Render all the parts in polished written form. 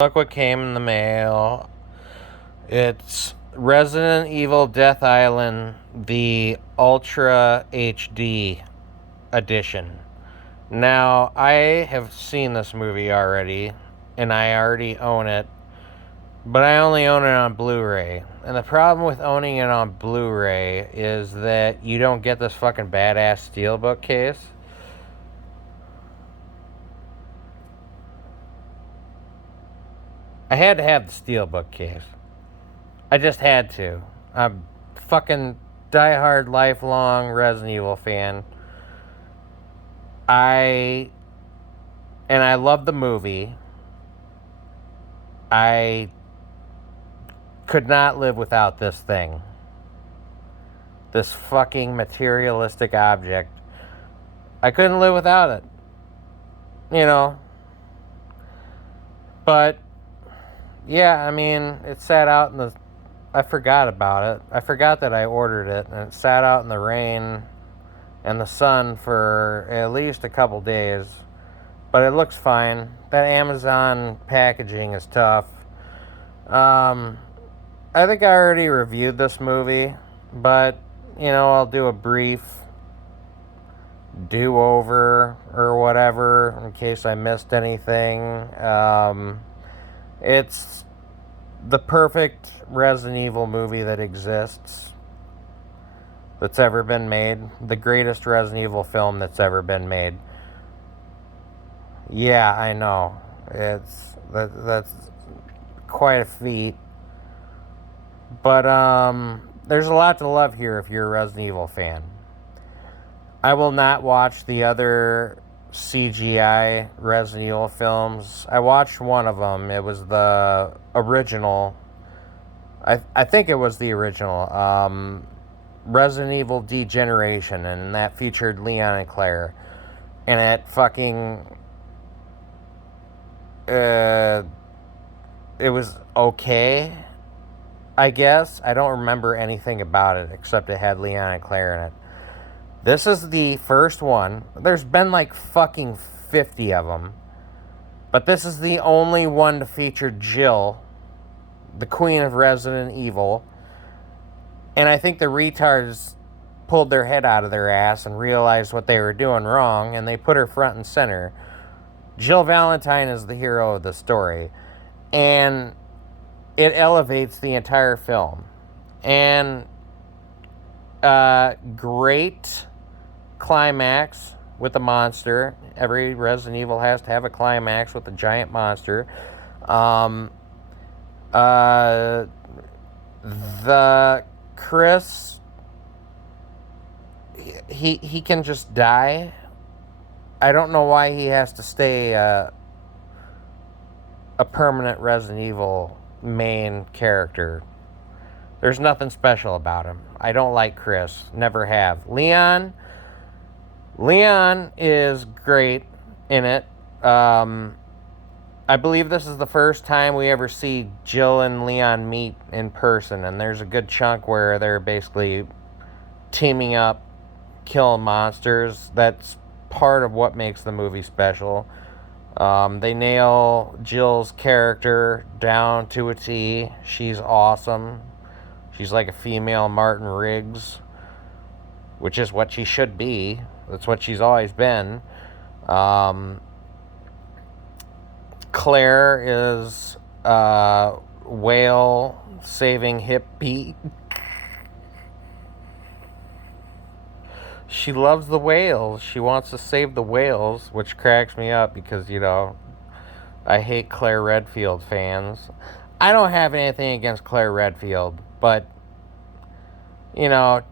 Look what came in the mail. It's Resident Evil Death Island, the Ultra HD edition. Now, I have seen this movie already, and I already own it, but I only own it on Blu-ray. And the problem with owning it on Blu-ray is that you don't get this fucking badass steelbook case. I had to have the steelbook case. I just had to. I'm fucking diehard, lifelong Resident Evil fan. I love the movie. I could not live without this thing. This fucking materialistic object. I couldn't live without it. You know. But yeah, I mean, it sat out in the... I forgot about it. I forgot that I ordered it, and it sat out in the rain and the sun for at least a couple days. But it looks fine. That Amazon packaging is tough. I think I already reviewed this movie, but, I'll do a brief do-over or whatever in case I missed anything. It's the perfect Resident Evil movie that exists, that's ever been made. The greatest Resident Evil film that's ever been made. Yeah, I know. That's quite a feat. But there's a lot to love here if you're a Resident Evil fan. I will not watch the other CGI Resident Evil films. I watched one of them. It was the original. I think it was the original. Resident Evil Degeneration, and that featured Leon and Claire. And it fucking... it was okay, I guess. I don't remember anything about it except it had Leon and Claire in it. This is the first one. There's been like fucking 50 of them. But this is the only one to feature Jill, the queen of Resident Evil. And I think the retards pulled their head out of their ass and realized what they were doing wrong, and they put her front and center. Jill Valentine is the hero of the story. And it elevates the entire film. And great climax with the monster. Every Resident Evil has to have a climax with a giant monster. The Chris, he can just die. I don't know why he has to stay a permanent Resident Evil main character. There's nothing special about him. I don't like Chris. Never have. Leon is great in it. I believe this is the first time we ever see Jill and Leon meet in person, and there's a good chunk where they're basically teaming up, killing monsters. That's part of what makes the movie special. They nail Jill's character down to a T. She's awesome. She's like a female Martin Riggs, which is what she should be. That's what she's always been. Claire is whale saving hippie. She loves the whales. She wants to save the whales, which cracks me up because, I hate Claire Redfield fans. I don't have anything against Claire Redfield, but, you want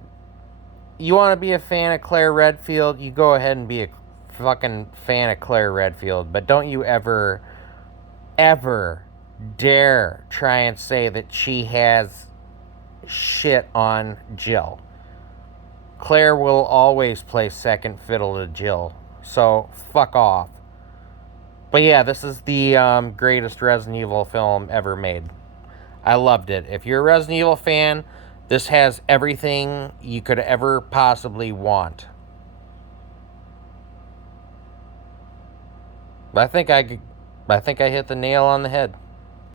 to be a fan of Claire Redfield, you go ahead and be a fucking fan of Claire Redfield, but don't you ever dare try and say that she has shit on Jill. Claire will always play second fiddle to Jill, so fuck off. But yeah, this is the greatest Resident Evil film ever made. I loved it. If you're a Resident Evil fan, this has everything you could ever possibly want. I think I hit the nail on the head.